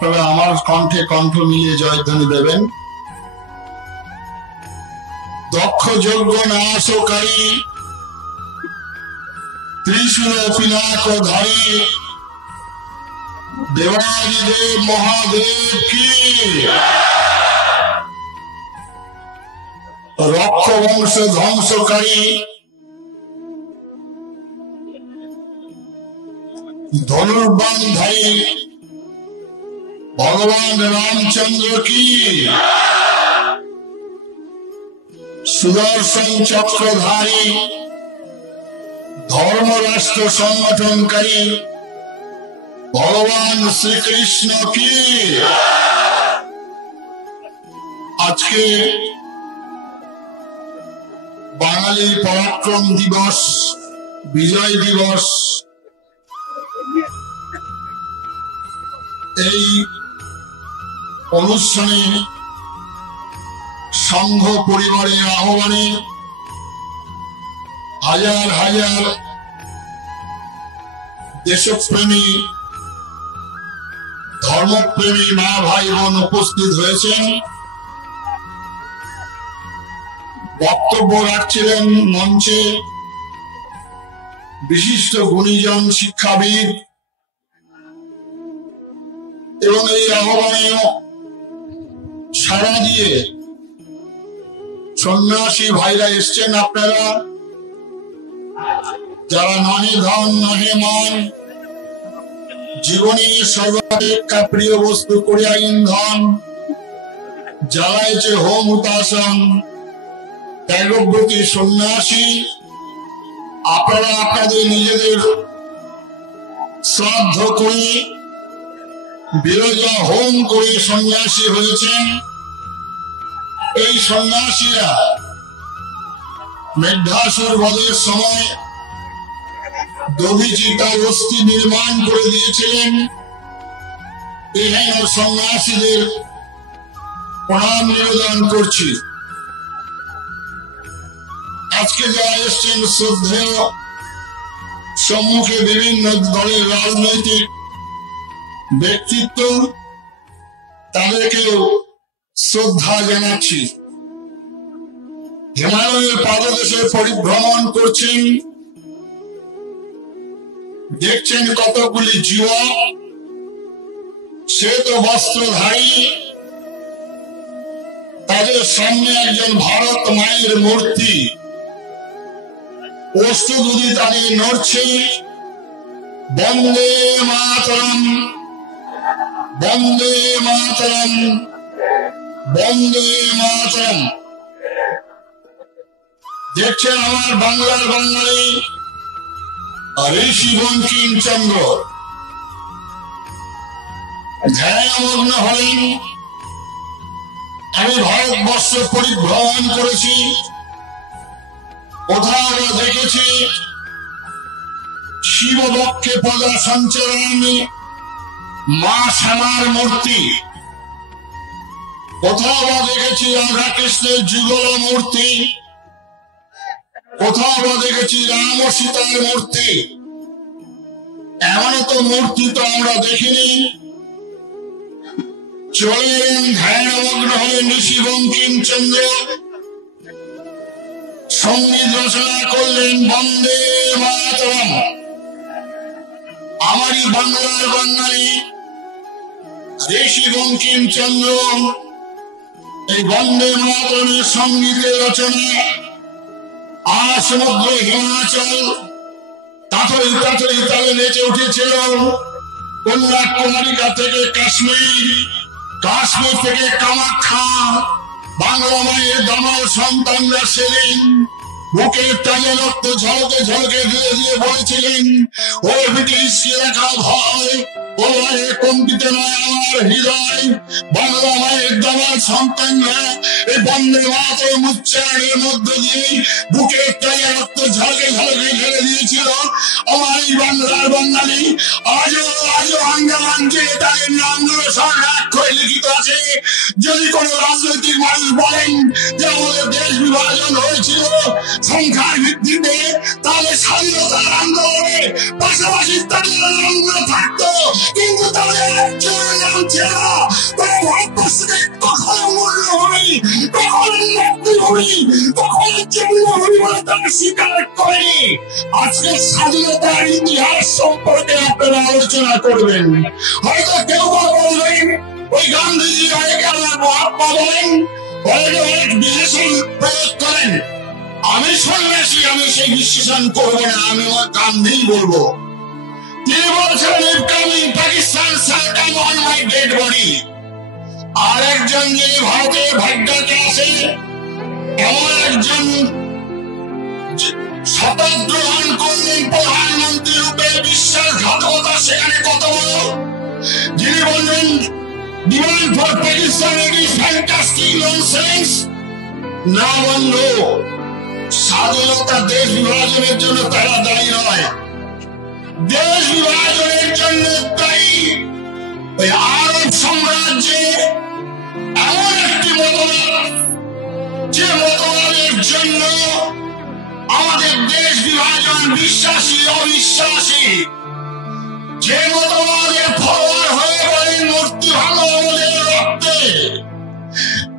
আপনারা আমার কণ্ঠে কণ্ঠ মিলিয়ে জয়ধ্বনি দেবেন। দক্ষ যজ্ঞ নাশকারী ত্রিশূল পিনাক ধারী দেবাদিদেব মহাদেব কি, রক্ষ বংশ ধ্বংসকারী ধনুর্বাণধারী ভগবান রামচন্দ্র কি, সুদর্শন চক্রধারী ধর্মরাষ্ট্র সংগঠনকারী ভগবান শ্রীকৃষ্ণ কি। আজকে বাঙালি পরাক্রম দিবস, বিজয় দিবস, এই অনুষ্ঠানে সংঘ পরিবারের আহ্বানে হাজার হাজার দেশপ্রেমী ধর্মপ্রেমী মা ভাই বোন উপস্থিত হয়েছেন। বক্তব্য রাখছিলেন মঞ্চে বিশিষ্ট গুণীজন শিক্ষাবিদ এবং এই আহ্বানে সাড়া দিয়ে সন্ন্যাসী ভাইরা এসছেন। আপনারা যারা নহে ধন নহে মন, জীবনে সর্বাপেক্ষা প্রিয় বস্তু করিয়া ইন্ধন, জ্বালাইছে হোম হুতাসন, ত্যাগব্রতী সন্ন্যাসী, আপনারা আপনাদের নিজেদের শ্রাদ্ধ করে বিরজা হোম করে সন্ন্যাসী হয়েছেন। এই সন্ন্যাসীরা মেঘাসুর বধের সময় দধিচি তার অস্থি নির্মাণ করে দিয়েছিলেন। এখানে সন্ন্যাসীদের প্রণাম নিবেদন করছি। আজকে যারা এসছেন শ্রদ্ধেয় সম্মুখে বিভিন্ন দলের রাজনৈতিক ব্যক্তিত্ব, তাদেরকেও শ্রদ্ধা জানাচ্ছি। হিমালয়ের পাদদেশে পরিভ্রমণ করছেন, দেখছেন কতগুলি যুবক শ্বেত বস্ত্রধারী, তাদের সামনে একজন ভারত মায়ের মূর্তি, অষ্টদূতি তাদের নড়ছে, বন্দে মাতরম বন্দে মাতরম বন্দে মাতরম। দেখছেন আমার বাংলার বাঙালি ঋষি বঙ্কিমচন্দ্র ধ্যানমগ্ন হলেন। আমি ভারতবর্ষ পরিভ্রমণ করেছি, কোথাও দেখেছি শিববক্ষে পদা সঞ্চরণ মা শ্যামার মূর্তি, কোথাও দেখেছি রাধা কৃষ্ণের যুগল মূর্তি, কোথাও দেখেছি রাম ও সীতার মূর্তি। এমন তো মূর্তি তো আমরা দেখিনি। চলে এলেন ধ্যানমগ্ন হয়ে ঋষি বঙ্কিমচন্দ্র, সঙ্গীত রচনা করলেন বন্দে মাতরম। আমারই বাংলার বাঙালি ঋষি বঙ্কিমচন্দ্র এই বন্দে মাতরমের সঙ্গীতের রচনা আর সমগ্র হিমাচল তাতই তাতই তালে নেচে উঠেছিল। কন্যাকুমারিকা থেকে কাশ্মীর, কাশ্মীর থেকে কামাখ্যা, বাংলা মায়ের দামাল সন্তানরা সেদিন বুকের টানে রক্ত ঝলকে ঝলকে দিয়ে দিয়ে বলেছিলেন, ও ব্রিটিশকে দেখা ভয়, ও ভয়ে কম্পিত নয় আমার হৃদয়। বাংলা মায়ের দামাল সন্তানরা এই বন্দে মাতরম উচ্চারণের মধ্য দিয়ে বুকের টানে রক্ত ঝলকে ঝলকে ঢেলে দিয়েছিল। আমার এই বাংলার বাঙালি আজও আজও আন্দোলনকে তাদের নাম ধরে স্মরণ করে বই লিখিত আছে। যদি কোনো রাজনৈতিক মানুষ বলেন যে আমাদের দেশ বিভাজন হয়েছিল সংখ্যার ভিত্তিতে, তাহলে স্বাধীনতার আন্দোলনে পাশাপাশি তাদের নামগুলো থাকতো, কিন্তু তাদের একজনের নাম ছিল না। তারা ভারতবর্ষকে কখনো মূল্যভূমি, কখনো মাতৃভূমি, কখনো জন্মভূমি বলে তারা স্বীকার করেনি। আজকে স্বাধীনতার ইতিহাস সম্পর্কে আপনারা আলোচনা করবেন, হয়তো কেউ বলবেন ওই গান্ধীজি অনেকে আমার মহাত্মা বলেন, অনেকে অনেক বিশেষণ প্রয়োগ করেন। আমি সন্ন্যাসী, আমি সেই বিশ্লেষণ করবো না, আমি আমার গান্ধী বলবো। তিনি বলছিলেন পাকিস্তান সার্কাম অন মাই ডেড বডি। আর একজন যে ভারতের ভাগ্যকে আছে এমন একজন শপথ গ্রহণ করলেন প্রধানমন্ত্রী রূপে, বিশ্বাসঘাতকতা সেখানে কত বড়। যিনি বললেন demand for Pakistan is fantastic nonsense. না বন্ধু, স্বাধীনতা দেশ বিভাজনের জন্য তারা দায়ী নয়। দেশ বিভাজনের জন্য দায়ী ওই আরব সাম্রাজ্যে এমন একটি মতবাদ, যে মতবাদের জন্য আমাদের দেশ বিভাজন বিশ্বাসী অবিশ্বাসী, যে মতবাদের ফলোয়ার হয়ে বলেন মূর্তি ভাঙো আমাদের রক্তে,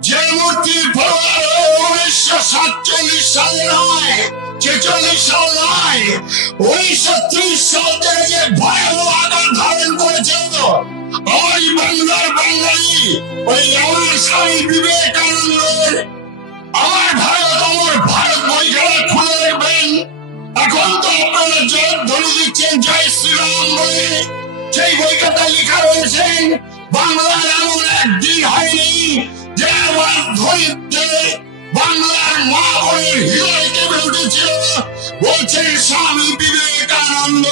যে মূর্তির ফলোয়ার 1947 সালে নয়, 46 সাল নয়, 1930 সাল থেকে যে ভয়াবহ আকার ধারণ করেছিল আমার বাংলার বাঙালি, ওই আমার স্বামী বিবেকানন্দের আমার ভারত আমার ভারত বইখানা খুলে দেখবেন। এখন তো আপনারা জয়ধ্বনি দিচ্ছেন জয় শ্রীরাম বলে, সেই বইখাতা লেখা রয়েছেন বাংলার এমন একদিন হয়নি যে আমার ধরিত্রে বাংলার মা বোনের হৃদয় কেঁপে উঠেছিল। বলছেন স্বামী বিবেকানন্দ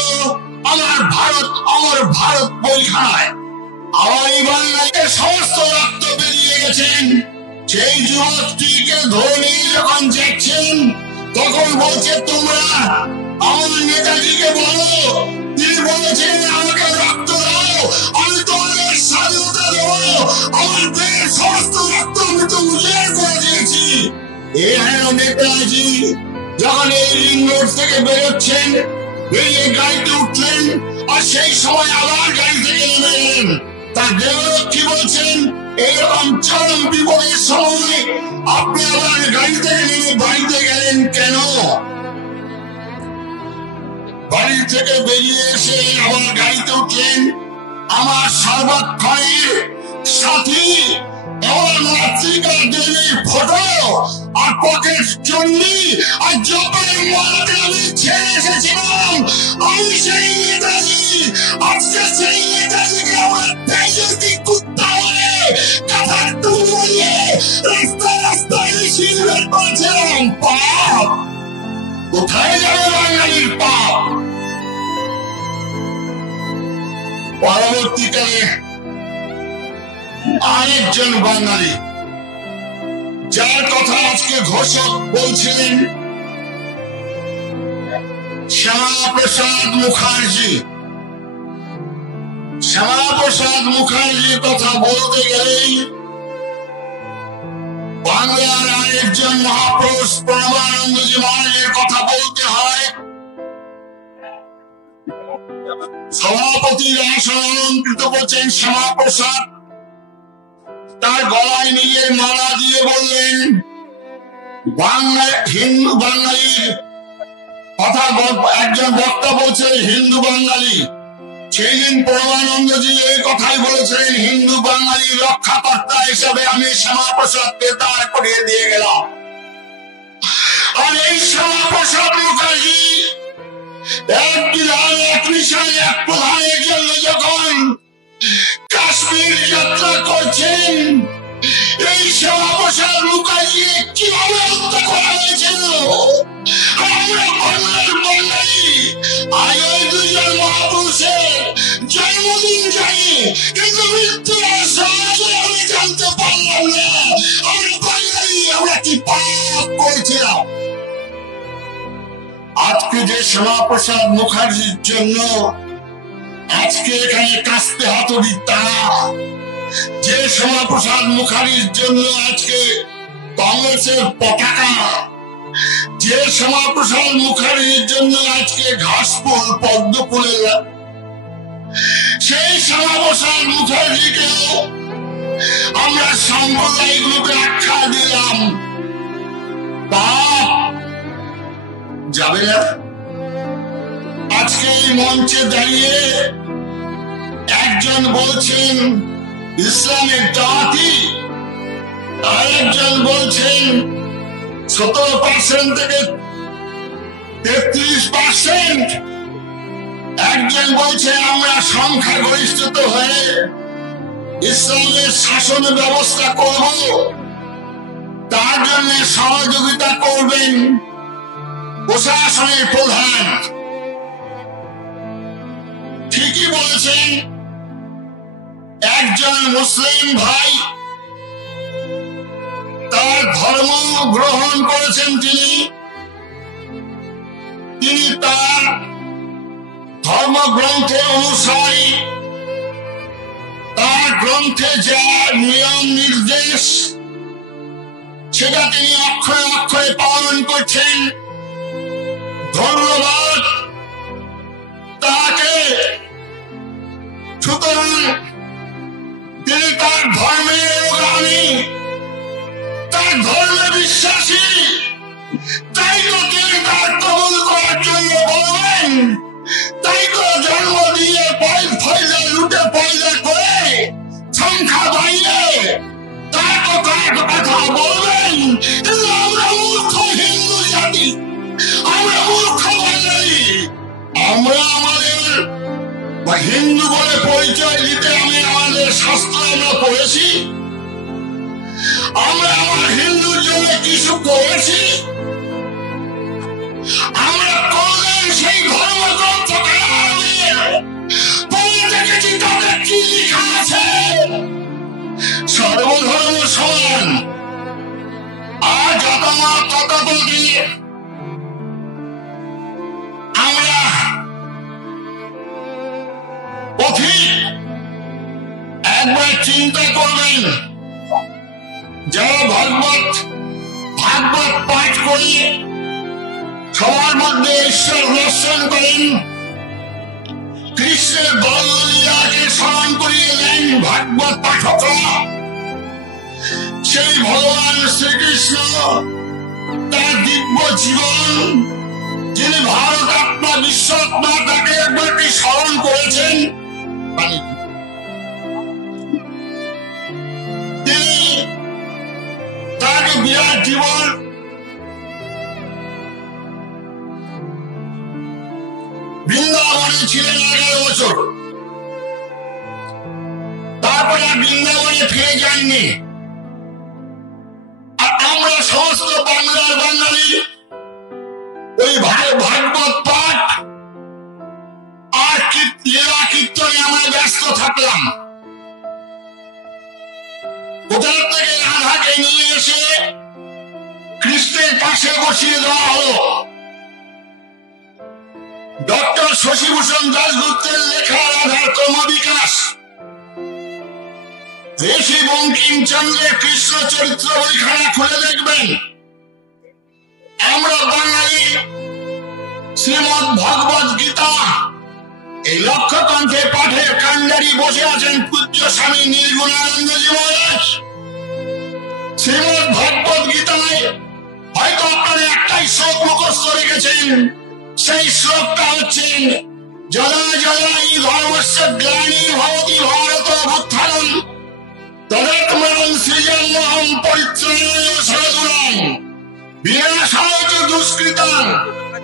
আমার ভারত বইখানায়। আমার এই বাংলাকে সমস্ত রক্ত বেরিয়ে গেছেন। সেই যুবকটিকে ধরে যখন যাচ্ছেন তখন বলছে তোমরা আমার নেতাজিকে বলো, তিনি বলেছেন আমাকে রক্ত দাও, আমি তোমাদের স্বাধীনতা দেবো, আমার দেশের সমস্ত রক্ত আমি তো উজাড় করে দিয়েছি। এই নেতাজি যখন এই রিং রোড থেকে বেরোচ্ছেন, বেরিয়ে গাড়িতে উঠলেন, আর সেই সময় আবার গাড়ি থেকে নেমে এলেন। তার দেহরক্ষী বলছেন এরকম চরম বিপদের সময় আপনি আবার গাড়ি থেকে নেমে বাড়িতে গেলেন কেন? বাড়ি থেকে বেরিয়ে এসে আবার গাড়িতে উঠলেন। আমার সর্বক্ষণের সাথী আমার মাতৃকা দেবীর ফটো আর পকেট চন্ডি আর জপের মালাতে আমি ছেড়ে এসেছিলাম। আমি সেই নেতাজি, আজকে সেই নেতাজিকে আমার বেজতি কুত্তা বলে কাঁথার টুল বলিয়ে রাস্তায় রাস্তায় শিল্পের করেছিলাম। পাপ কোথায় যাবে বাঙালির পাপ? পরবর্তীকালে আরেকজন বাঙালি যার কথা আজকে ঘোষক বলছিলেন শ্যামাপ্রসাদ মুখার্জি। শ্যামাপ্রসাদ মুখার্জির কথা বলতে গেলেই বাংলার আরেকজন মহাপুরুষ প্রণবানন্দজি মহারাজের কথা বলতে হয়। সভাপতির আসন অলঙ্কৃত করছেন শ্যামাপ্রসাদ, তার গলায় নিজের মালা দিয়ে বললেন হিন্দু বাঙালির কথা। একজন বক্তা বলছেন হিন্দু বাঙালি, সেই দিন প্রণবানন্দজি এই কথাই বলেছিলেন হিন্দু বাঙালি রক্ষাকর্তা হিসাবে আমি শ্যামাপ্রসাদকে দাঁড় করিয়ে দিয়ে গেলাম। আর এই শ্যামাপ্রসাদ মুখার্জি এক বিধান এক মিশন এক প্রধানের জন্য যখন কাশ্মীর যাত্রা করছেন, এই শ্যামাপ্রসাদ মুখার্জি কিভাবে হত্যা করা হয়েছিল আমরা বাংলার বাঙালি আজ ওই দুজন মহাপুরুষের জন্মদিন জানি, কিন্তু মৃত্যুর সহজে আমি জানতে পারলাম না আমরা বাঙালি আমরা কি পাপ করেছিলাম। আজকে যে শ্যামাপ্রসাদ মুখার্জির জন্য আজকে এখানে কাস্তে হাতুড়ির তারা, যে শ্যামাপ্রসাদ মুখার্জির জন্য আজকে কংগ্রেসের পতাকা, যে শ্যামাপ্রসাদ মুখার্জির জন্য আজকে ঘাসফুল পদ্মফুলের, সেই শ্যামাপ্রসাদ মুখার্জিকেও আমরা সাম্প্রদায়িক রূপে আখ্যা দিলাম। পাপ যাবে না। আজকে এই মঞ্চে দাঁড়িয়ে একজন বলছেন ইসলামের দাওয়াতি, আর একজন বলছেন 17% থেকে 33%, একজন বলছে আমরা সংখ্যাগরিষ্ঠতা হয়ে ইসলামের শাসন ব্যবস্থা করব, তার জন্য সহযোগিতা করবেন প্রশাসনের প্রধান। ঠিকই বলেছেন, একজন মুসলিম ভাই তার ধর্ম গ্রহণ করেছেন, তিনি তার ধর্মগ্রন্থের অনুসারী, তার গ্রন্থে যা নিয়ম নির্দেশ সেটা তিনি অক্ষরে অক্ষরে পালন করছেন। ধন্যবাদ তাকে। সুতরাং তিনি তার ধর্মের অনুগামী, তার ধর্মে বিশ্বাসী, তাই তো তিনি তার কবুল করার জন্য বলবেন, তাই তো জন্ম দিয়ে পয়সা লুটে পয়সা করে সংখ্যা বাড়িয়ে তার কথা বলবেন। কিন্তু আমরা মূর্খ হিন্দু জাতি, আমরা মূর্খ বাঙালি, আমরা আমাদের হিন্দু বলে পরিচয় দিতে আমাদের শাস্ত্র আমরা পড়েছি, আমরা আমার হিন্দুর জন্য কিছু করেছি, আমরা করলেন সেই ধর্মগ্রন্থ পড়ে দেখেছি তাদের কি লেখা আছে, সর্বধর্ম সমান। আর যত বলি আমরা পথিক। একবার চিন্তা করবেন, যারা ভাগবত পাঠ করি, সবার মধ্যে ঈশ্বর দর্শন করেন, কৃষ্ণের বাল্যলীলাকে স্মরণ করিয়ে দেন ভাগবত পাঠকরা, সেই ভগবান শ্রীকৃষ্ণ তার দিব্য জীবন, যিনি ভারত আত্মা বিশ্বাত্মা, তাকে একবারটি স্মরণ করেছেন। তিনি তার বিরাট জীবন বৃন্দাবনে ছিলেন 11 বছর, তারপরে বৃন্দাবনে ফিরে যাননি। আর আমরা সমস্ত বাংলার বাঙালি ওই ভাগবত পাঠ আর লীলা কীর্তনে আমরা ব্যস্ত থাকলাম। কোথার থেকে রাধাকে নিয়ে এসে কৃষ্ণের পাশে বসিয়ে দেওয়া হলো। ডক্টর শশীভূষণ দাশগুপ্তের লেখা রাধার ক্রমবিকাশ, ঋষি বঙ্কিমচন্দ্রের কৃষ্ণ চরিত্র বইখানা খুলে দেখবেন। আমরা বাঙালি শ্রীমৎ ভগবত গীতা এই লক্ষ্যকণ্ঠে পাঠের কাণ্ডারি বসে আছেন পূজ্য স্বামী নির্গুণানন্দজি মহারাজ। শ্রীমৎ ভগবত গীতায় হয়তো আপনারা একটাই শ্লোক মুখস্থ রেখেছেন, সেই শ্লোকটা হচ্ছে যদা যদা ই ধর্মস্য গ্লানির্ভবতি ভারত অভ্যুত্থানম তদাত্মানং সৃজন্মহং পরিত্রাণায় সাধুনাং বিনাশায় চ দুষ্কৃতাং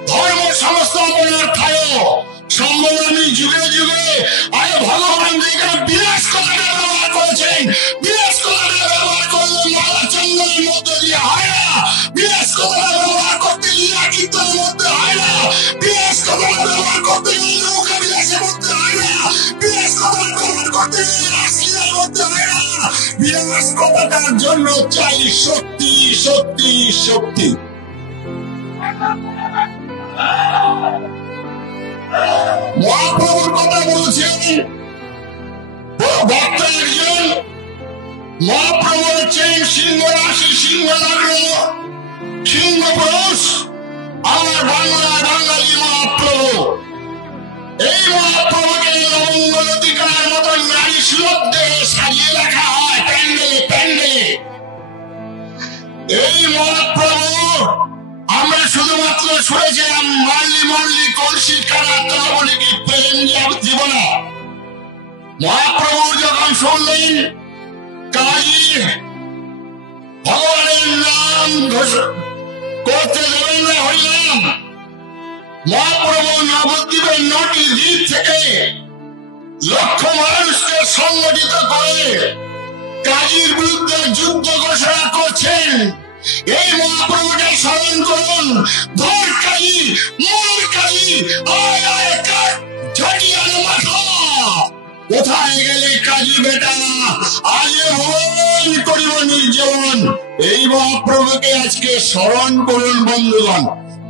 ধর্ম সংস্থাপনার্থায় সম্মেলনী যুগে যুগে। আরে ভগবান এখানে বিনাশ কথাটা ব্যবহার করেছেন। বিনাশ কথাটা ব্যবহার করলে মালাচন্দ্রের মধ্যে দিয়ে হয় না, বিনাশ কথাটা ব্যবহার করতে লীলা কীর্তনের মধ্যে হয় না, বিনাশ কথাটা ব্যবহার করতে গেলে নৌকা বিলাসের মধ্যে হয় না, বিনাশ কথাটা ব্যবহার করতে গেলে রাসলীলার মধ্যে হয় না। বিনাশ কথাটার জন্য চাই শক্তি, শক্তি, শক্তি। মহাপ্রভুর কথা বলছেন, বক্তা একজন মহাপ্রভু হচ্ছেন সিংহ রাশি, সিংহ লগ্ন, সিংহ পুরুষ, আমার বাঙালি মহাপ্রভু। এই মহাপ্রভুকে লবঙ্গ লতিকার মতন নারী সুলভ দেহে সাজিয়ে রাখা হয় প্যান্ডেলে প্যান্ডেলে। এই মহাপ্রভু আমরা শুধুমাত্র শুনেছিলাম মাল্লি মল্লি কলসি কারা বলে কি প্রেম দিব না। মহাপ্রভু যখন শুনলেন কাজী ভগবানের নাম করতে দেবেন না হরিনাম, মহাপ্রভু নবদ্বীপের 9টি দ্বীপ থেকে লক্ষ মানুষকে সংগঠিত করে কাজীর বিরুদ্ধে যুদ্ধ ঘোষণা করছেন। এই মহাপ্রভুকে স্মরণ করুন, ধর কাজী, মূল কাজী, আয় আয় কাজ ঝটিয়ানো মাথা। কোথায় গেলে কাজী বেটা, আজ হন করিব নির্জীবন। এই মহাপ্রভুকে আজকে স্মরণ করুন বন্ধুগণ।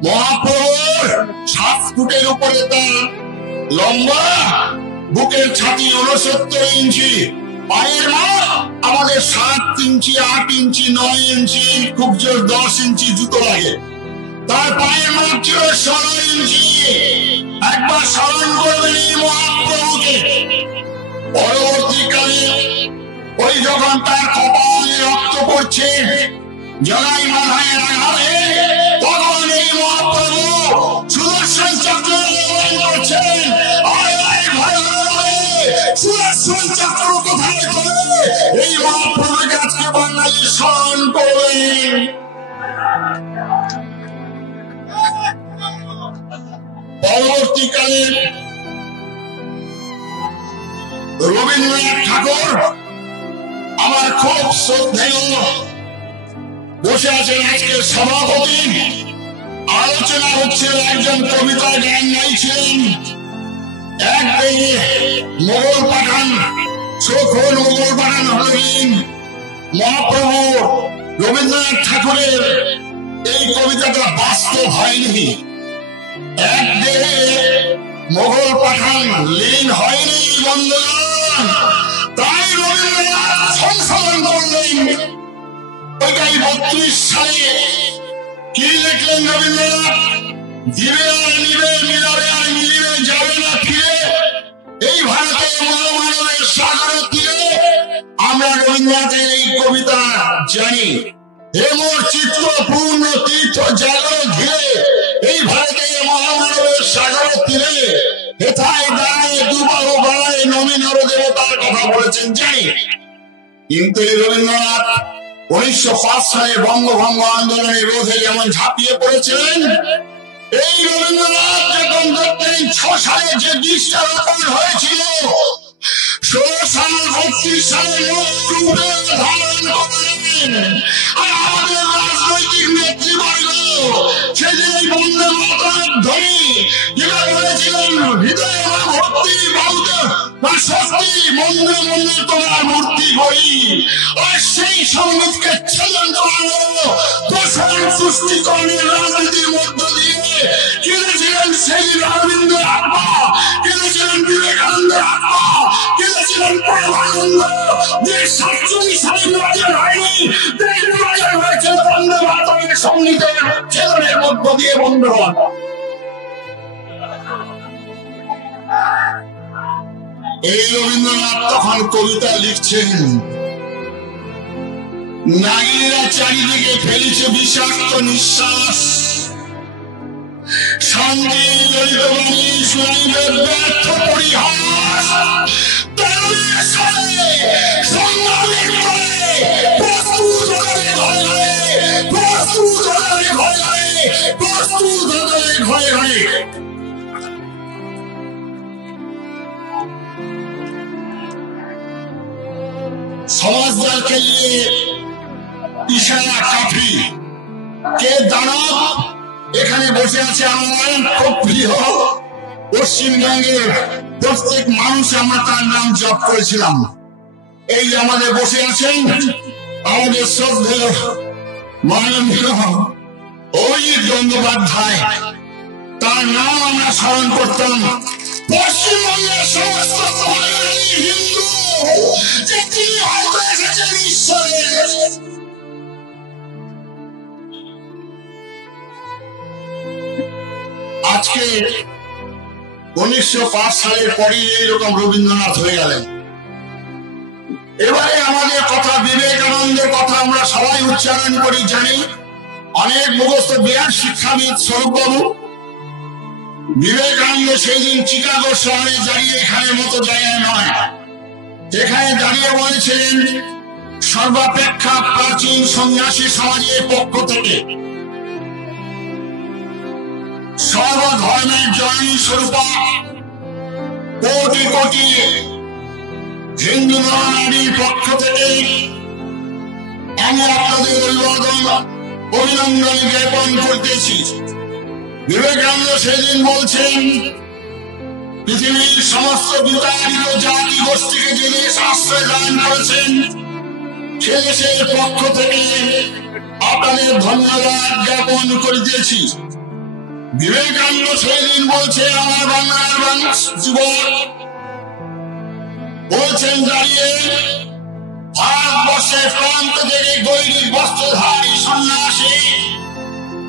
মহাপ্রভুর 7 ফুটের উপরে তার লম্বা, বুকের ছাতি 69 ইঞ্চি, পায়ের মাপ আমাদের 7 ইঞ্চি, 8 ইঞ্চি, 9 ইঞ্চি, খুব জোর 10 ইঞ্চি জুতো লাগে। তার পায়ের মাপ ছিল 16 ইঞ্চি। একবার স্মরণ করবেন এই মহাপ্রভুকে। পরবর্তীকালে ওই যখন তার কপালে রক্ত পড়ছে, জগাই মাথায় আঘাতে, তখন এই মহাপ্রভু সুদর্শন চক্র ব্যবহার করছেন। আয় আয় ঘরে ঘরে সুদর্শন চক্র কোথায় করে এই মহাপ্রভুকে আজকে বাঙালি স্মরণ করবেন। পরবর্তীকালে রবীন্দ্রনাথ ঠাকুর আমার খুব শ্রদ্ধেয় বসে আছেন আজকের সভাপতি। আলোচনা হচ্ছে, একজন কবিতা গান গাইছিলেন, এক মোগল পাঠান, শোখন মোগল পাঠান হলেন মহাপ্রভু রবীন্দ্রনাথ ঠাকুরের। এই কবিতাটা বাস্তব হয়নি, এক দেহে মোগল পাঠান লীন হয়নি বন্ধুগণ। তাই রবীন্দ্রনাথ সংশোধন করলেন। ওইটাই 32 সালে কি লিখলেন রবীন্দ্রনাথ? দিবে আর নিবে, মিলাবে আর মিলিবে, যাবে না ফিরে, এই ভারতে মহামানবের সাগর তীরে। আমরা রবীন্দ্রনাথের এই কবিতা জানি। হে মোর চিত্র পূর্ণ তীর্থ জাগর ঘিরে, এই ভারতে মহামানবের সাগর তীরে হেথায় দাঁড়ায় দুবার বাড়ায় নবী নর দেবতার কথা বলেছেন জানি। কিন্তু এই রবীন্দ্রনাথ 1905 সালে বঙ্গভঙ্গ আন্দোলনের রোধে যেমন ঝাঁপিয়ে পড়েছিলেন, এই রবীন্দ্রনাথ যখন দেখলেন 6 সালে যে বীজটা রোপণ হয়েছিল, 16 সাল 32 সালে রূপে ধারণ করলেন। আর আমাদের রাজনৈতিক নেতৃবর্গ সেদিন এই বন্দে মাতরম ধ্বনি যেটা বলেছিলেন, হৃদয়ে ভক্তি বাউতে সত্যি মন্দিরে মন্দিরে তোমার মূর্তি করি। আর সেই সঙ্গীতকে চ্যালেঞ্জ করানো দর্শন সৃষ্টিকরণের রাজনীতির মধ্য দিয়ে কেঁদেছিলেন সেই রবীন্দ্র আত্মা, কেঁদেছিলেন বিবেকানন্দের আত্মা, কেঁদেছিলেন পরমানন্দ। যে 47 সালে নির্বাচন হয়নি, নির্বাচন হয়েছে বন্দে মাতরমের সঙ্গীতের ছেলের মধ্য দিয়ে বন্ধুগণ। এই রবীন্দ্রনাথ তখন কবিতা লিখছেন, নারীরা চারিদিকে ফেলেছে বিষাক্ত নিঃশ্বাস, শান্তি ললিত বাণী শুনাইবে ব্যর্থ পরিহাস। তরুণের সাথে সংগ্রামের করে প্রস্তুত হতে ঘরে, প্রস্তুত হতে ঘরে, প্রস্তুত হতে ঘরে। समझदार के लिए इशारा काफी के दानव এখানে বসে আছে আমার খুব প্রিয় পশ্চিমবঙ্গের প্রত্যেক মানুষ, আমরা তার নাম জপ করেছিলাম। এই আমাদের বসে আছেন আমাদের শ্রদ্ধেয় মাননীয় অজিত গঙ্গোপাধ্যায়, তার নাম আমরা স্মরণ করতাম। পশ্চিমবঙ্গের সমস্ত হিন্দু যে তিনি হয়তো এসেছেন ঈশ্বর আজকে 1905 সালের পরই এইরকম রবীন্দ্রনাথ হয়ে গেলেন। এবারে আমাদের কথা, বিবেকানন্দের কথা আমরা সবাই উচ্চারণ করি, জানি, অনেক মুখস্থ বিরাট শিক্ষাবিদ স্বরূপবাবু। বিবেকানন্দ সেই দিন চিকাগো শহরে দাঁড়িয়ে, এখানের মতো জায়গায় নয়, এখানে দাঁড়িয়ে বলেছিলেন সর্বাপেক্ষা প্রাচীন সন্ন্যাসী সমাজের পক্ষ থেকে সর্বধর্মের জননী স্বরূপা কোটি কোটি হিন্দু নরনারীর পক্ষ থেকে আমি আপনাদের অভিনন্দন জ্ঞাপন করতেছি। বিবেকানন্দ সেদিন বলছেন, পৃথিবীর সমস্ত বিতাড়িত জাতি গোষ্ঠীকে যে দেশ আশ্রয় দান করেছেন, সে দেশের পক্ষ থেকে আপনাদের ধন্যবাদ জ্ঞাপন করিতেছি। বিবেকানন্দ সেদিন বলছে, আমার বাংলার যুবক বলছেন দাঁড়িয়ে, ভারতবর্ষের প্রান্ত থেকে গৈরিক বস্ত্রধারী সন্ন্যাসী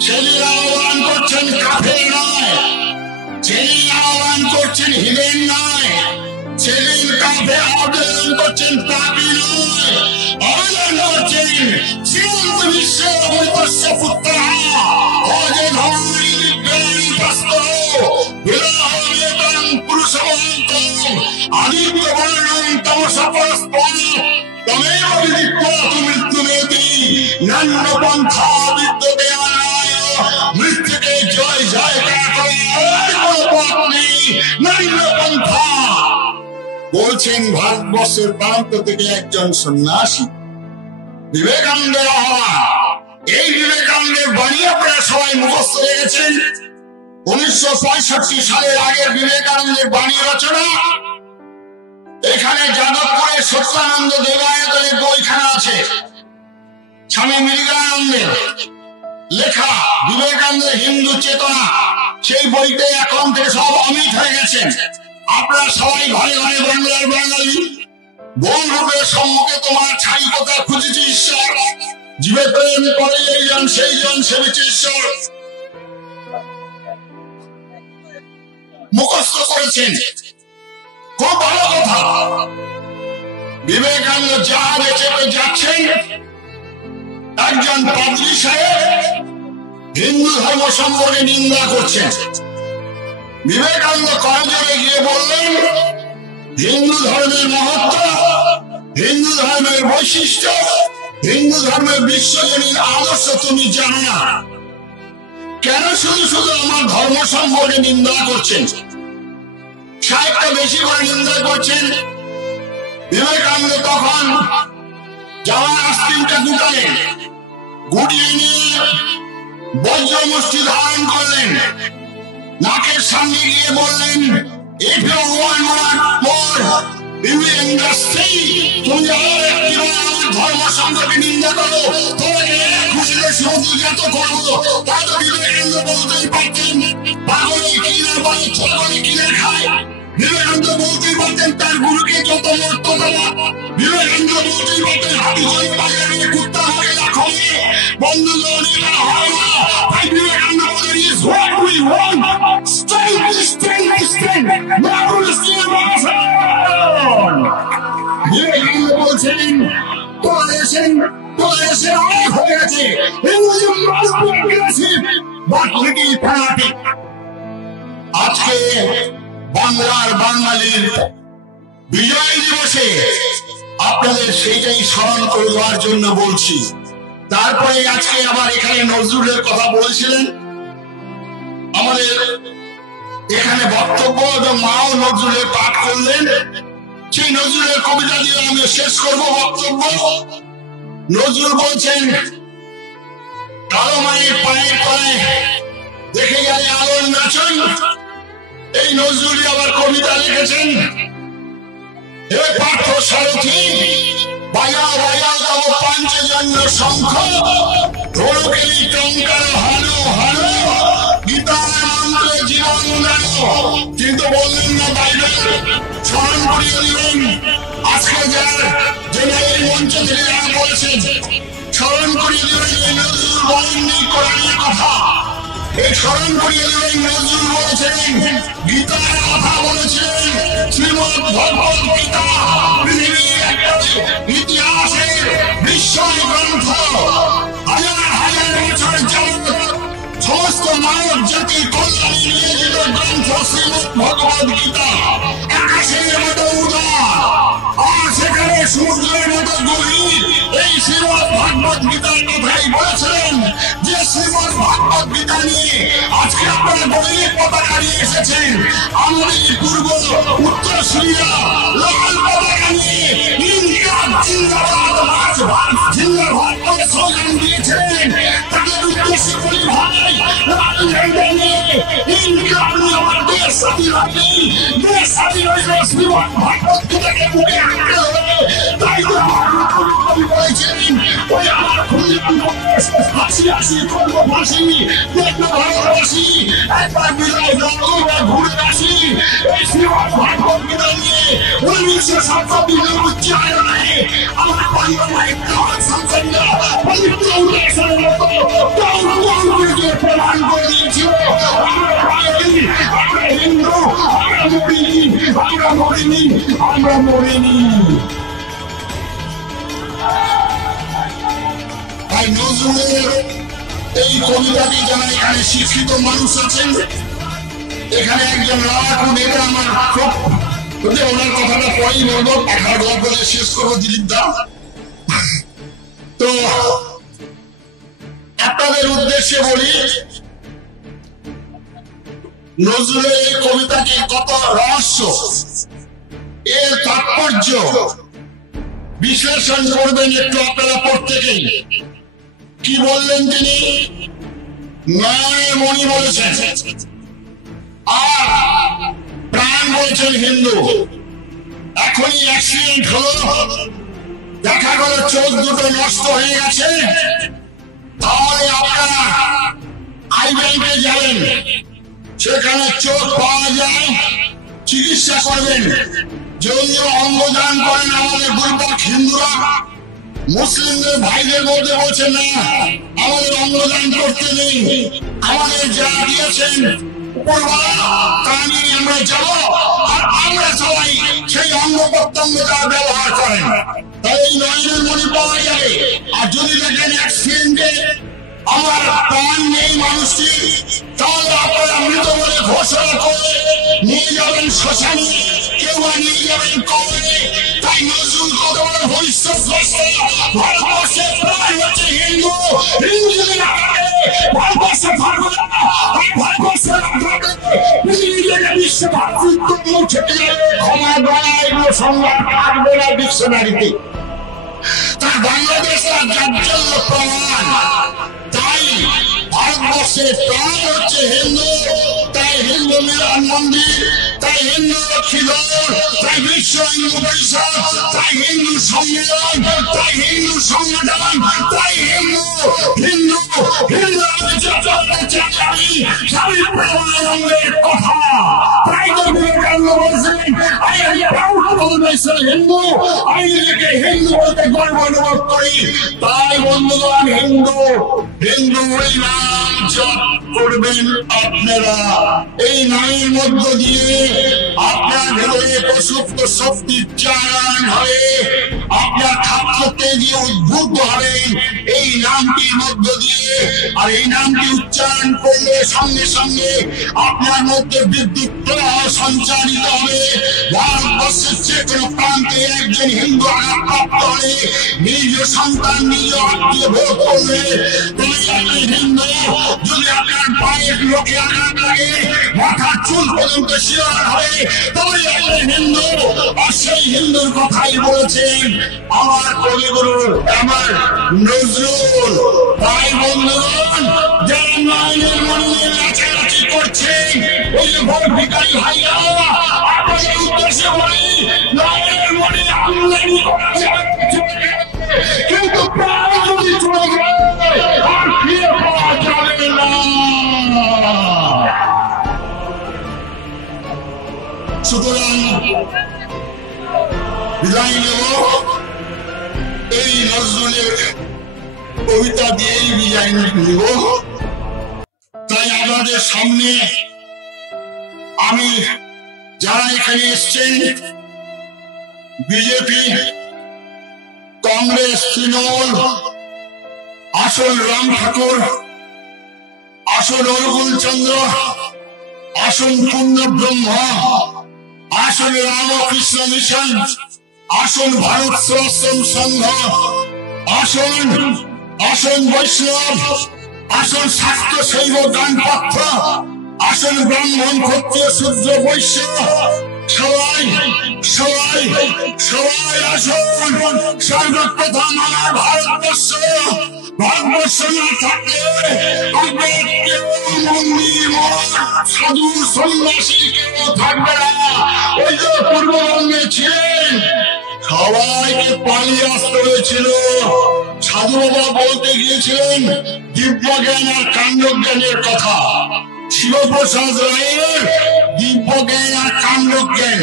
সেদিন আহ্বান করছেন কাফের নয়, সেদিন আহ্বান করছেন হিরেন নয়, সেদিন কাফের আবেদন করছেন পাপী নয়, আবেদন করছেন শ্রীমন্ত বিশ্বের অমৃতস্য পুত্রঃ অজে ধর্মী বিজ্ঞানী পাস্তর বিরাহবেদন পুরুষবন্তম আদিত্য বর্ণম তমসা পরস্পর তমেব বিদিত্বা মৃত্যুমেতি নান্য পন্থা বিদ্যতে আনায় মৃত্যুকে জয় জয় নান্য পন্থা। বলছেন ভারতবর্ষের প্রান্ত থেকে একজন সন্ন্যাসী, বিবেকানন্দের আহ্বান। এই বিবেকানন্দের বাণী আপনারা সবাই মুখস্থ রেখেছেন। 1965 সালের আগের বিবেকানন্দের বাণী রচনা এখানে যাদবপুরের সত্যানন্দ দেবায়তনের বইখানা আছে, স্বামী মৃগানন্দের লেখা বিবেকানন্দের হিন্দু চেতনা, সেই বইতে এখন থেকে সব অমিত হয়ে গেছেন। আপনারা সবাই ঘরে ঘরে বাংলার বাঙালি, বহু রূপের সম্মুখে তোমার ছাই কথা খুঁজেছি ঈশ্বর, জীবে প্রেম করে এইজন সেইজন সেবিছে ঈশ্বর, মুখস্থ করেছেন। খুব ভালো কথা। বিবেকানন্দ যা বেঁচে যাচ্ছেন, একজন পাদ্রী সাহেব হিন্দু ধর্ম সম্পর্কে নিন্দা করছেন। বিবেকানন্দ কলেজে গিয়ে বললেন, হিন্দু ধর্মের মহত্ব, হিন্দু ধর্মের বৈশিষ্ট্য, হিন্দু ধর্মের বিশ্বজনীন আদর্শ তুমি জানো না, কেন শুধু শুধু আমার ধর্ম সম্পর্কে নিন্দা করছেন? সাহেবটা বেশি করে নিন্দা করছেন। বিবেকানন্দ তখন জামার আস্তিনটা গুটালেন, গুটিয়ে নিয়ে বজ্র মুষ্টি ধারণ করলেন, নাকের সামনে গিয়ে বললেন, if you want more, you will understand, তুমি আর একবার আমার ধর্ম সম্পর্কে নিন্দা করো, তোমাকে খুশিতে সমুদ্রজাত করবো। তা তো বিবেকানন্দ বলতেই পারতেন, পাগলে কিনে বলে ছোটলে কিনে খায়। বিবেকানন্দ বলতেই পারতেন তার গুরুকে যত মর্ত দেওয়া। বিবেকানন্দ বলতেই পারতেন হাতি জয় বাজারে কুত্তা হবে না খমে, বন্ধুগণ এটা হয় না। তাই বিবেকানন্দ বলেন, is what we want, stand, Vivekananda বলছেন, তোমার এসে অনেক হয়ে গেছে, আজকে বাংলার বাঙালির বিজয় দিবসে আপনাদের সেইটাই স্মরণ করে দেওয়ার জন্য বলছি। তারপরে আজকে আবার এখানে নজরুলের কথা বলেছিলেন, আমাদের এখানে বক্তব্য এবং মাও নজরুলের পাঠ করলেন। সেই নজরুলের কবিতা দিয়ে আমি শেষ করব বক্তব্য। নজরুল বলছেন, কালো মায়ের পায়ের তলায় দেখে গেলে আলোর নাচন। এই নজরুল আবার কবিতা লিখেছেন, হে পার্থ সারথী বাজাও বাজাও তব পাঞ্চজন্য শঙ্খ, ঢোলকেলি টঙ্কার হানো হানো, গীতার মন্ত্রে জীবন দাও। কিন্তু বললেন না বাইবেল, স্মরণ করিয়ে দিলেন। আজকে যার যে এই মঞ্চ থেকে যারা বলেছেন, স্মরণ করিয়ে দেবেন নজরুল বলেননি কোরআনের কথা, এই স্মরণ করিয়ে দেবেন নজরুল বলেছেন গীতার কথা বলেছেন, শ্রীমদ্ ভগবত গীতা পৃথিবীর একটা ইতিহাসের বিস্ময় গ্রন্থ, হাজার হাজার বছর যাবত সমস্ত মানব জাতির কল্যাণে নিয়োজিত গ্রন্থ শ্রীমদ্ ভগবত গীতা আকাশের মতো উদার আর সেখানে সূর্যের মতো গভীর। এই শ্রীমদ্ ভগবত গীতার কথাই বলেছেন যে শ্রীমদ্ ভগবত গীতা নিয়ে আজকে আপনারা গভীর পতাকা নিয়ে এসেছেন, আমাদের পূর্ব উত্তরসূরিরা লাল পতাকা নিয়ে ইন্ডিয়া জিন্দাবাদ মার্চ জিন্দাবাদ করে স্লোগান দিয়েছিলেন। তাদের উদ্দেশ্যে বলি ভাই, লাল ঝান্ডা নিয়ে ইন্ডিয়া আমার দেশ স্বাধীন হয়নি, দেশ স্বাধীন হয়েছে শ্রীমদ্ ভগবত গীতাকে বুকে আঁকড়ে হয়ে। তাই তো বলেছিলেন ওই আমার খুঁজলাম হাসি হাসি করবো ফাঁসি, দেখবো ভালোবাসি একবার বিদায় দাও ঘুরে আসি। এই শ্রীমদ্ ভগবত গীতা নিয়ে 1947 উচ্চারণে আমার বাংলায় খাওয়ার সন্তানরা পবিত্র উল্লেখের মতো গৌরবকে প্রমাণ করে দিয়েছিল আমরা হিন্দু, আমরা মরিনি, আমরা মরিনি, আমরা মরিনি। তাই নজরুলের এই কবিতাটি যারা এখানে শিক্ষিত মানুষ আছেন, এখানে একজন রাখুন, এটা আমার খুব ওনার কথাটা পরেই বলবো, পাখার গল্প বলে শেষ করবো দিলীপ দা। তো আপনাদের উদ্দেশ্যে বলি, নজরুলের এই কবিতাটি কত রহস্য, এর তাৎপর্য বিশ্লেষণ করবেন একটু আপনারা প্রত্যেকেই। কি বললেন তিনি? নয় মণি বলেছেন আর প্রাণ বলেছেন হিন্দু। এখনই অ্যাক্সিডেন্ট হলো, দেখা গেল চোখ দুটো নষ্ট হয়ে গেছে, তাহলে আপনারা আই ব্যাংকে যাবেন, সেখানে চোখ পাওয়া যায়, চিকিৎসা করবেন। যদিও অঙ্গদান করেন আমাদের দুর্বল হিন্দুরা, মুসলিমদের ভাইদের মধ্যে বলছে না আমাদের অঙ্গদান করতে নেই, আমাদের যা দিয়েছেন তা নিয়ে আমরা যাব, আর আমরা সবাই সেই অঙ্গ প্রত্যঙ্গটা ব্যবহার করেন। তাই এই নয়নের মণি পাওয়া যাবে। আর যদি দেখেন অ্যাক্সিডেন্টে আমার প্রাণ নেই মানুষটি, তাহলে আপনারা মৃত বলে ঘোষণা করে নিয়ে যাবেন শ্মশানে, কেউ নিয়ে যাবেন কবরে। তাই নজরুল কত বড় ভবিষ্যৎ ভারতবর্ষের প্রাণ হচ্ছে হিন্দু, হিন্দু যদি না থাকে ভারতবর্ষে থাকবে না, ভারতবর্ষে না থাকবে পৃথিবীতে বিশ্ব ভাতৃত্ব মুছে ক্ষমা গড়ায় এগুলো সংবাদ থাকবে না ডিকশনারিতে। তার বাংলাদেশ তার জাজ্জল্য প্রমাণ। তাই ভারতবর্ষের প্রাণ হচ্ছে হিন্দু, তাই হিন্দু মিলন মন্দির, তাই হিন্দু লক্ষ্মী দল, তাই বিশ্ব হিন্দু পরিষদ, তাই হিন্দু সম্মেলন, তাই হিন্দু সংগঠন, তাই হিন্দু হিন্দু হিন্দু স্বামী প্রেমানন্দের কথা। তাই তো বিবেকানন্দ বলছেন I am proud to be Hindu, আমি নিজেকে হিন্দু বলতে গর্ব অনুভব করি। তাই বন্ধুগণ, হিন্দু হিন্দু এই নাম জপ করবেন আপনারা। এই নামের মধ্য দিয়ে আপনার হৃদয়ে প্রসুপ্ত শক্তির চারণ হয়ে আপনার খাদ্যতে দিয়ে উদ্বুদ্ধ হবেন এই নামটির মধ্য দিয়ে। আর এই নামটি উচ্চারণ করলে সঙ্গে সঙ্গে আপনার মধ্যে বিদ্যুৎ প্রবাহ সঞ্চারিত হবে। ভারতবর্ষের যে কোনো প্রান্তে একজন হিন্দু আঘাতপ্রাপ্ত হলে নিজ সন্তান নিজ আত্মীয় ভোগ করবে তুমি আপনি হিন্দু। যদি আপনার পায়ের লোকে আঘাত লাগে, মাথার চুল পর্যন্ত শিরোন হবে, তবে আপনি হিন্দু। আর সেই হিন্দুর কথাই বলেছেন আমার কবিগুরু আমার নজরুল। তাই বন্ধুগণ, যারা নয়নের মণির নাচানাচি করছেন, ওই যে ভোট ভিখারি ভাইয়া, আপনাদের উদ্দেশ্যে বলি নয়নের মণি আমদানি করা যাবে, কিন্তু প্রাণ যদি চলে যায় আর ফিরে পাওয়া যাবে না। সুতরাং বিদায় নেব। এই এই নজরুলের কবিতা দিয়েই বিদায় নিব। তাই আপনাদের সামনে আমি যারা এখানে এসছেন, বিজেপি, কংগ্রেস, তৃণমূল, আসল রাম ঠাকুর, আসল অনুকূল চন্দ্র, আসল পূর্ণ ব্রহ্ম, আসল রামকৃষ্ণ মিশন, আসল ভারত সেবাশ্রম সংঘ, আসল বৈষ্ণব, আসল শাক্ত শৈব গানপত্র, আসল ব্রাহ্মণ, ক্ষত্রিয়, শূদ্র, বৈশ্য, সবাই সবাই সবাই আসুন। সর্বপ্রথম আমার ভারতবর্ষ না থাকলে মন্দির, সাধু, সন্ন্যাসী কেউ থাকবে না। ওই যে পূর্ববঙ্গে ছিলেন, সবাইকে পালিয়ে আসতে হয়েছিল। সাধু বাবা বলতে গিয়েছিলেন দিব্য জ্ঞান আর কাণ্ড জ্ঞানের কথা। শিবপ্রসাদ রায়ের দিব্য জ্ঞান আর কাণ্ড জ্ঞান।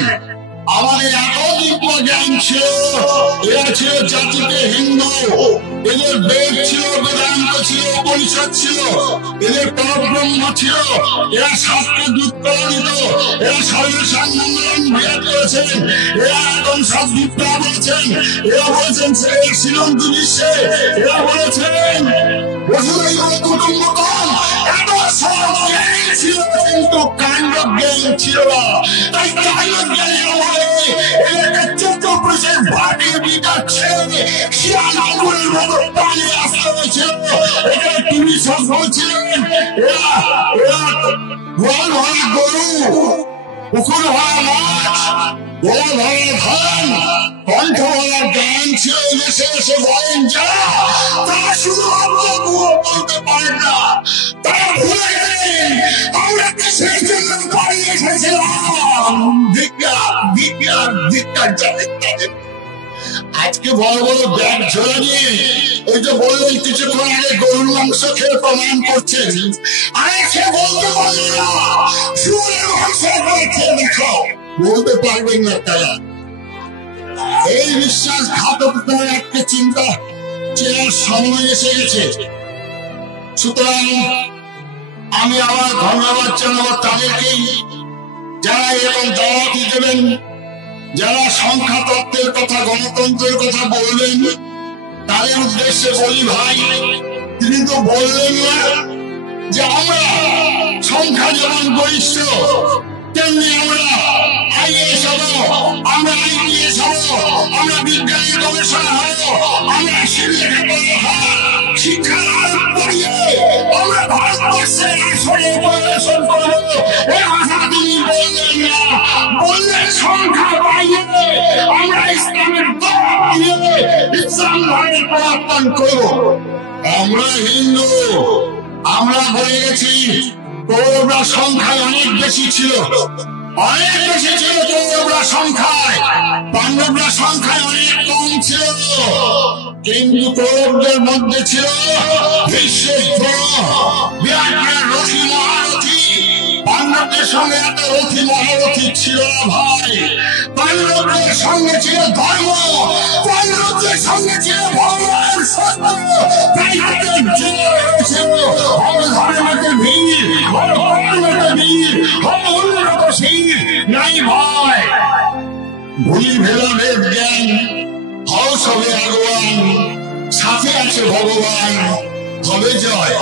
আমাদের এত দিব্য জ্ঞান ছিল, এরা ছিল জাতিতে হিন্দু, এদের বেদ ছিল, বেদান্ত ছিল, উপনিষদ ছিল, এদের পরব্রহ্ম ছিল, এরা শাস্ত্রে দুধকলিত, এরা সর্বেশাং মঙ্গলম ভেদ করেছেন, এরা এখন সব বিদ্যা বলেছেন, এরা বলেছেন শ্রীলঙ্ক বিশ্বে, এরা বলেছেন বসুধৈব কুটুম্বকম। এত সব জ্ঞান ছিল, কিন্তু কাণ্ড জ্ঞান ছিল না। তাই কাণ্ড জ্ঞানের অভাবে এদেরকে চতুর্ভুজের ভাটি বিটা ছেড়ে শিয়াল আঙুলের মতো পালিয়ে আসতে হয়েছিল। এখানে টিভি সব বলছিলেন এরা গোয়াল ভরা গরু, পুকুর ভরা মাছ, গোলা ভরা ধান, কণ্ঠ ভরা গান ছিল। দেশে এসে বলেন যারা, তারা শুধুমাত্র বলতে পারেন না, তারা ভুলে গেলেন আমরা দেশের জন্য পালিয়ে এসেছিলাম। বিজ্ঞান বিজ্ঞান বিজ্ঞান জানেন তাদের। আজকে বড় বড় ব্যাগ ঝোলা নিয়ে ওই যে বললেন কিছুক্ষণ আগে গরুর মাংস খেয়ে প্রমাণ করছেন, আরে সে বলতে পারবে না শুয়োরের মাংস খেয়ে দেখো, বলতে পারবেন না তারা। এই বিশ্বাসঘাতকতার একটা চিন্তা চেনার সময় এসে গেছে। সুতরাং আমি আবার ধন্যবাদ জানাবো তাদেরকেই যারা এরকম দাওয়াতি দেবেন, যারা সংখ্যা তত্ত্বের কথা, গণতন্ত্রের কথা বলবেন। তাদের উদ্দেশ্যে বলি ভাই, তিনি তো বললেন না যে আমরা সংখ্যা যেমন গরিষ্ঠ তেমনি আমরা আইএস হবো, আমরা আইপিএস হবো, আমরা বিজ্ঞানী গবেষণা হবো, আমরা শিক্ষার আরো বাড়িয়ে আমরা ভারতবর্ষের আসলে পরিবেশন করবো। এই কথা তিনি বললেন না, বললেন সংখ্যা বাড়িয়ে আমরা ইসলামের দিয়ে ইসলাম ধর্মের প্রবর্তন করবো। আমরা হিন্দু, আমরা বলে গেছি কৌরবরা সংখ্যায় অনেক বেশি ছিল, অনেক বেশি ছিল কৌরবরা সংখ্যায়, পাণ্ডবরা সংখ্যায় অনেক কম ছিল। কিন্তু কৌরবদের মধ্যে ছিল বিশ্বের বিরাট বিরাট রথী মহারথী। পাণ্ডবদের সঙ্গে এত রথী মহারথী ছিল না ভাই। পাণ্ডবদের সঙ্গে ছিল ধর্ম, পাণ্ডবদের সঙ্গে ছিল ভগবান সত্য। তাই তাদের জয় হয়েছিল। হবে ধর্মের ভিড়, হবে কর্মের ভিড়, হবে উন্নত শীল নাই ভয়। ভুলি ভেদাভেদ জ্ঞান, হও সবে আগুয়ান, সাথে আছে ভগবান, হবে জয়।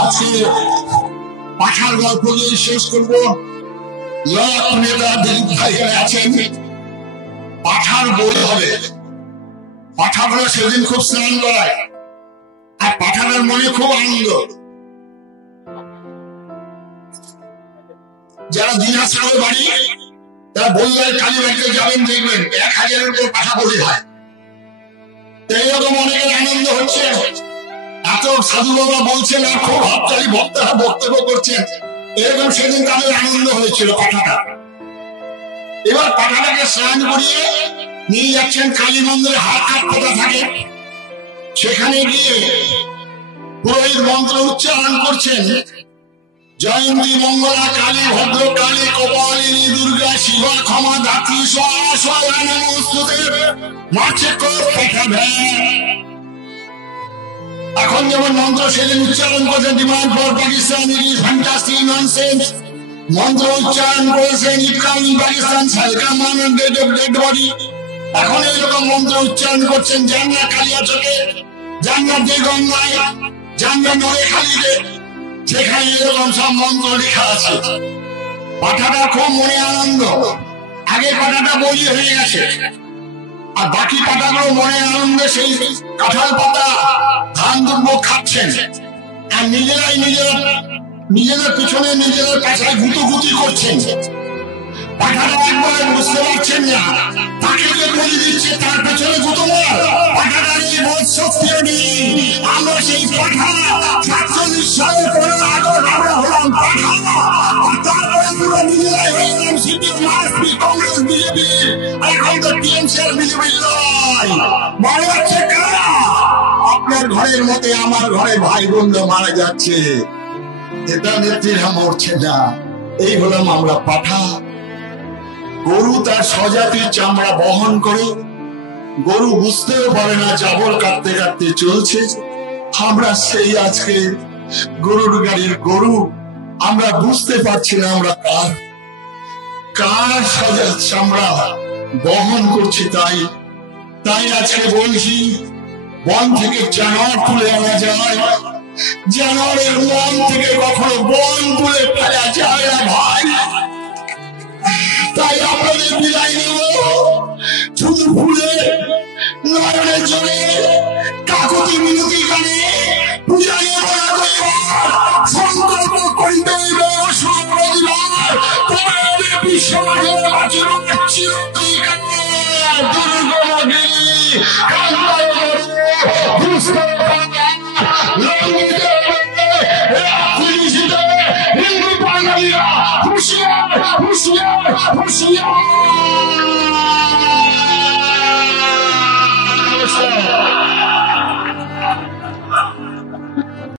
আজকে পাঠার গল্প দিয়ে শেষ করবো। লাখ নেতা দিলীপ ভাই আছেন, পাঠার বই হবে। পাঠাগুলো সেদিন খুব স্নান করায়, আর পাঠাটার মনে খুব আনন্দ। যারা দিনাজপুরে বাড়ি তারা বললেন কালীবাড়িতে যাবেন, দেখবেন 1000-এর উপর পাঠা বলি হয়। এইরকম অনেকের আনন্দ হচ্ছে। এত সাধু বাবা বলছেন আর খুব হাততালি ভক্তরা বক্তব্য করছেন, এরকম সেদিন তাদের আনন্দ হয়েছিল পাঠাটা। এবার পাঠাটাকে স্নান করিয়ে নিয়ে যাচ্ছেন কালী মন্দিরে, হাত কাট পোতা থাকে, সেখানে গিয়ে পুরোহিত মন্ত্র উচ্চারণ করছেন। জয়ন্তী, মঙ্গলা, কালী, ভদ্র কালী, কপালিনী, দুর্গা, শিবা, ক্ষমা, ধাত্রী, মারছে এখন যেমন মন্ত্র সেদিন উচ্চারণ করেছেন demand for Pakistan, it is fantastic nonsense. মন্ত্র উচ্চারণ করেছেন it coming Pakistan, welcome on dead body. এখন এইরকম মন্ত্র উচ্চারণ করছেন জান্নাত কালিয়াচকে, জান্নাত যে গঙ্গায়, জান্নাত নড়েখালিতে, সেখানে এরকম সব মন্ত্র লেখা আছে। পাঠাটা খুব মনে আনন্দ, আগে পাঠাটা বলি হয়ে গেছে, আর বাকি পাতাগুলো মনে আনন্দে সেই কাঁঠাল পাতা ধান দুর্গ খাচ্ছেন, আর নিজেদের পিছনে নিজেদের পাশায় গুতুগুতি করছেন। পাঠাটা একবার বুঝতে পারছেন না, তাকে যে বলি দিচ্ছে তার পেছনে গুতো মার। পাঠাটার এই বোধ শক্তিও নেই। আমরা সেই পাঠা ৪৭ সালের পরে আগর আমরা হলাম পাঠা, তারপরে পুরো নিজেরাই হয়ে গেলাম সিপিএম, মার্কসপি, কংগ্রেস, বিজেপি। এখন তো টিএমসি আর বিজেপি নয়, মারা যাচ্ছে কারা? আপনার ঘরের মতে আমার ঘরে ভাই বোনরা মারা যাচ্ছে, এটা নেত্রীরা মরছে না। এই হলাম আমরা পাঠা। গরু তার স্বজাতির চামড়া বহন করে, গরু বুঝতেও পারে না জাবর কাটতে কাটতে চলছে। আমরা সেই আজকে গরুর গাড়ির গরু, আমরা বুঝতে পারছি না আমরা কার স্বজাত চামড়া বহন করছি। তাই আজকে বলছি, বন থেকে জানোয়ার তুলে আনা যায়, জানোয়ারের মন থেকে কখনো বন তুলে ফেলা যায় না ভাই। তাই আপনাদের বিদায় নেব শুধু ফুলে নয়নের জলে, কাকুতি মিনতি গানে পূজা নিয়ে সংকল্প করিতে হইব বিশ্বমানের বাঁচিল হিন্দু বাঙালিরা হুঁশিয়ার হুঁশিয়ার হুঁশিয়ার।